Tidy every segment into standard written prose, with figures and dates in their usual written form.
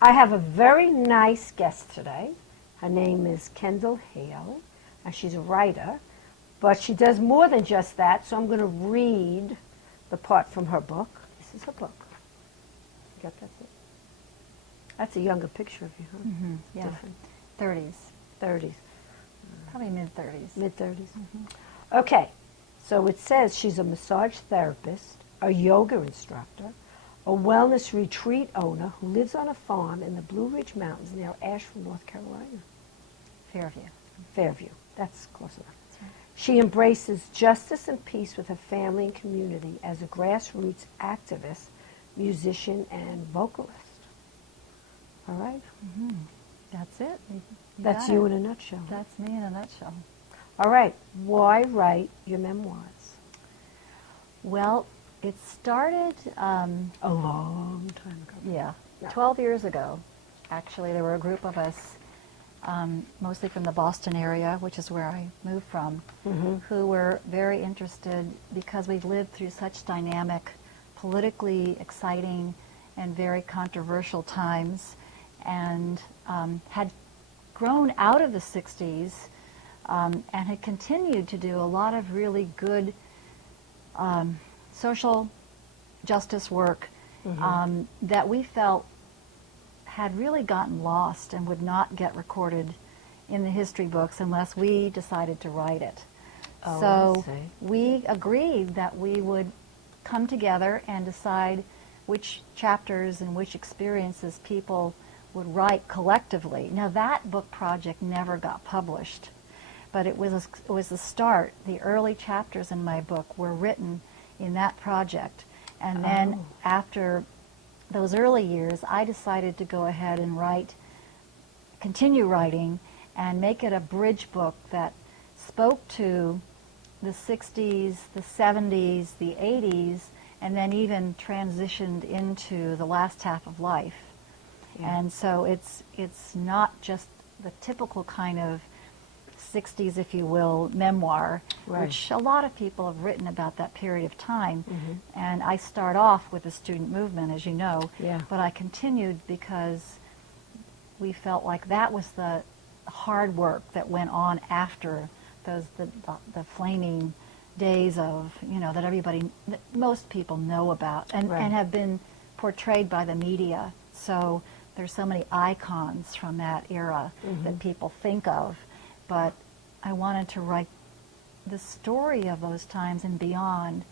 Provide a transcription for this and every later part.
I have a very nice guest today. Her name is Kendall Hale, and she's a writer, but she does more than just that, so I'm going to read the part from her book. This is her book. You got that? That's a younger picture of you, huh? Mm-hmm. Yeah. Different. 30s. 30s. Probably mid-30s. Mid-30s. Mm-hmm. Okay, so it says she's a massage therapist, a yoga instructor, a wellness retreat owner who lives on a farm in the Blue Ridge Mountains near Asheville, North Carolina. Fairview. Fairview. That's close enough. That's right. She embraces justice and peace with her family and community as a grassroots activist, musician, and vocalist. All right? Mm-hmm. That's it. That's you in a nutshell. That's me in a nutshell. All right. Why write your memoirs? Well, it started... a long time ago. Yeah. Yeah. 12 years ago, actually. There were a group of us, mostly from the Boston area, which is where I moved from, who were very interested because we've lived through such dynamic, politically exciting, and very controversial times, and had grown out of the 60s and had continued to do a lot of really good social justice work that we felt had really gotten lost and would not get recorded in the history books unless we decided to write it. Oh, so I see. we agreed that we would come together and decide which chapters and which experiences people would write collectively. Now that book project never got published, but it was the start. The early chapters in my book were written in that project. And then after those early years, I decided to go ahead and continue writing, and make it a bridge book that spoke to the 60s, the 70s, the 80s, and then even transitioned into the last half of life. Yeah. And so it's not just the typical kind of 60s, if you will, memoir, which a lot of people have written about that period of time. And I start off with the student movement, as you know, but I continued because we felt like that was the hard work that went on after the flaming days of, that most people know about and have been portrayed by the media. So there's so many icons from that era that people think of. But I wanted to write the story of those times and beyond,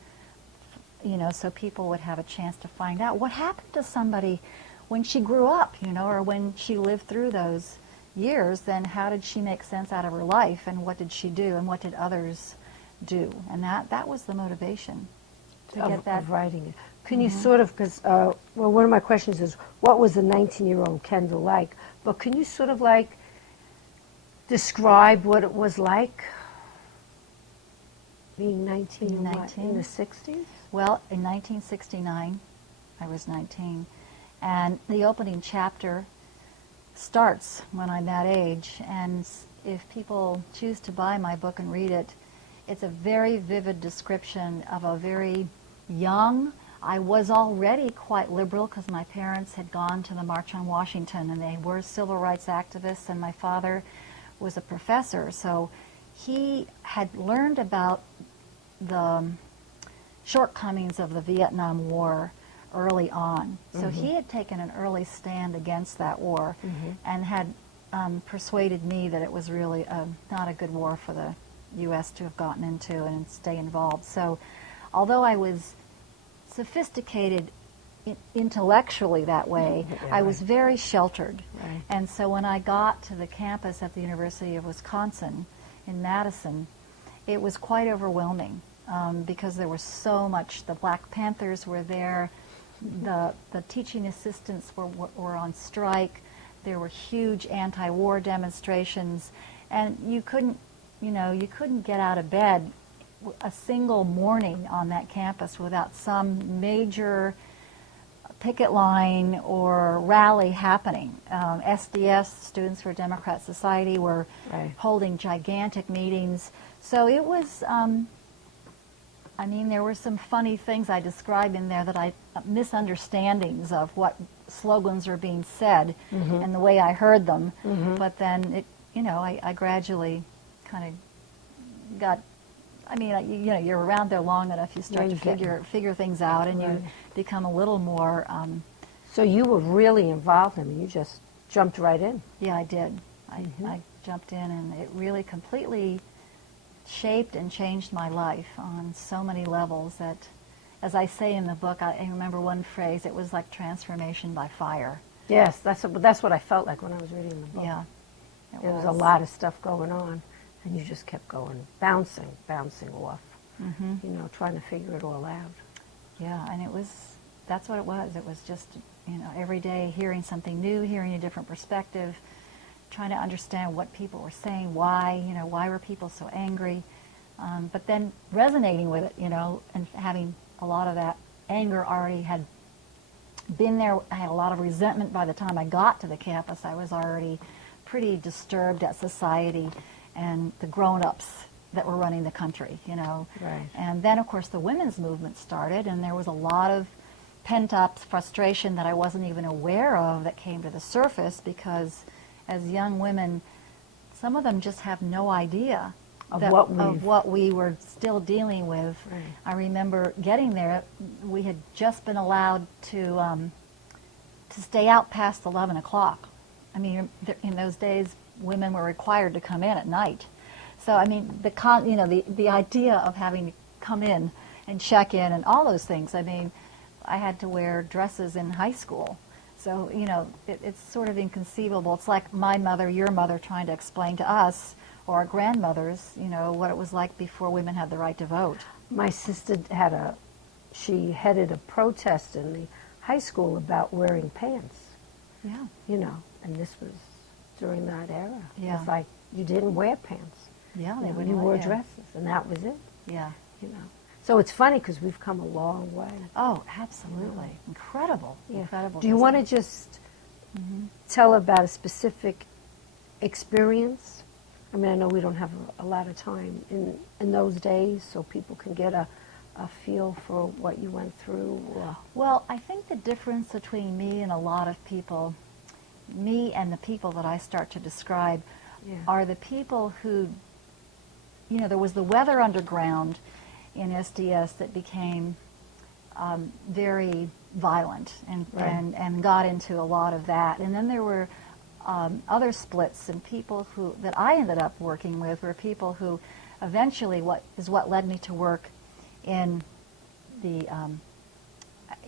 so people would have a chance to find out what happened to somebody when she grew up, or when she lived through those years. Then how did she make sense out of her life, and what did she do, and what did others do? And that was the motivation to get that. Of writing it. Can you sort of, because, one of my questions is, what was the 19-year-old Kendall like? But can you sort of describe what it was like being 19 in the 60s? Well, in 1969, I was 19, and the opening chapter starts when I'm that age, and if people choose to buy my book and read it, it's a very vivid description of a very young, I was already quite liberal because my parents had gone to the March on Washington, and they were civil rights activists, and my father was a professor, so he had learned about the shortcomings of the Vietnam War early on. So he had taken an early stand against that war and had persuaded me that it was really not a good war for the U.S. to have gotten into and stay involved. So although I was sophisticated intellectually that way, I was very sheltered. And so when I got to the campus at the University of Wisconsin in Madison, it was quite overwhelming because there was so much. The Black Panthers were there, the teaching assistants were on strike, there were huge anti-war demonstrations, and you couldn't get out of bed a single morning on that campus without some major picket line or rally happening. SDS, Students for Democrat Society, were holding gigantic meetings. So it was I mean, there were some funny things I describe in there that misunderstandings of what slogans are being said and the way I heard them. But then it, I gradually kind of got, I mean, you're around there long enough, you start to figure things out, and you become a little more. So you were really involved. I mean, you just jumped right in. Yeah, I did. I jumped in, and it really completely shaped and changed my life on so many levels that, as I say in the book, I remember one phrase, it was like transformation by fire. Yes, that's what I felt like when I was reading the book. Yeah. There was a lot of stuff going on, and you just kept going, bouncing off, trying to figure it all out. Yeah, and that's what it was. It was just, every day hearing something new, hearing a different perspective, trying to understand what people were saying, why were people so angry, but then resonating with it, and having a lot of that anger already had been there. I had a lot of resentment by the time I got to the campus. I was already pretty disturbed at society and the grown-ups that were running the country, Right. And then, of course, the women's movement started, and there was a lot of pent-up frustration that I wasn't even aware of that came to the surface because as young women, some of them just have no idea Of of what we were still dealing with. Right. I remember getting there, we had just been allowed to stay out past 11 o'clock. I mean, in those days, women were required to come in at night. So, I mean, the idea of having to come in and check in and all those things, I mean, I had to wear dresses in high school. So, it's sort of inconceivable. It's like my mother, your mother, trying to explain to us, or our grandmothers, what it was like before women had the right to vote. My sister she headed a protest in the high school about wearing pants. Yeah. And this was during that era. Yeah. It's like you didn't wear pants. Yeah, they You wouldn't wore let you. dresses, and that was it. Yeah. So it's funny because we've come a long way. Oh, absolutely. Incredible. Yeah. Incredible. Do you want to just tell about a specific experience? I mean, I know we don't have a lot of time in those days, so people can get a feel for what you went through. Well, I think the difference between me and a lot of people, me and the people that I start to describe, are the people who, there was the weather underground in SDS that became very violent and got into a lot of that. And then there were other splits, and people that I ended up working with were people who eventually what led me to work in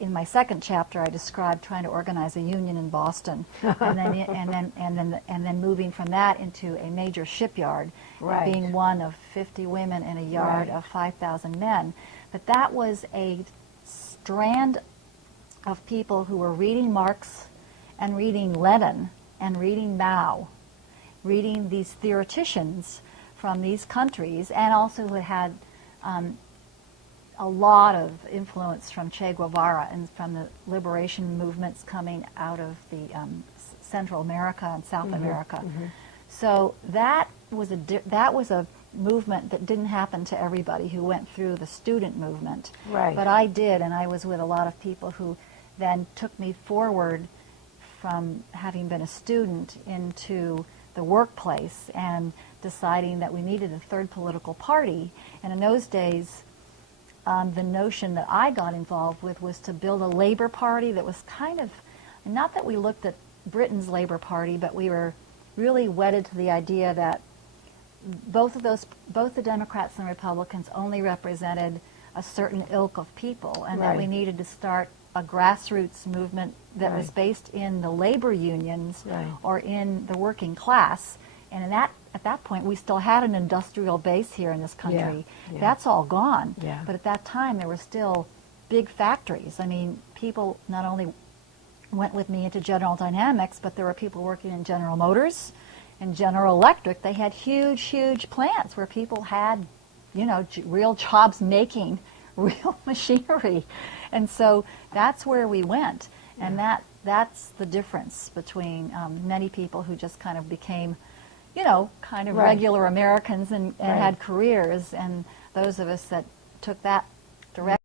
in my second chapter. I described trying to organize a union in Boston, and then moving from that into a major shipyard, and being one of 50 women in a yard of 5,000 men. But that was a strand of people who were reading Marx and reading Lenin and reading Mao, reading these theoreticians from these countries, and also who had a lot of influence from Che Guevara and from the liberation movements coming out of the Central America and South America. So that was a movement that didn't happen to everybody who went through the student movement. Right. But I did, and I was with a lot of people who then took me forward from having been a student into the workplace and deciding that we needed a third political party. And in those days, the notion that I got involved with was to build a labor party that was kind of, not that we looked at Britain's labor party, but we were really wedded to the idea that both the Democrats and Republicans only represented a certain ilk of people, and that we needed to start a grassroots movement that was based in the labor unions or in the working class. And at that point, we still had an industrial base here in this country. That's all gone. But at that time, there were still big factories. I mean, people not only went with me into General Dynamics, but there were people working in General Motors and General Electric. They had huge, huge plants where people had, real jobs making real machinery. And so that's where we went. And that's the difference between many people who just kind of became, kind of regular Americans and had careers, and those of us that took that direct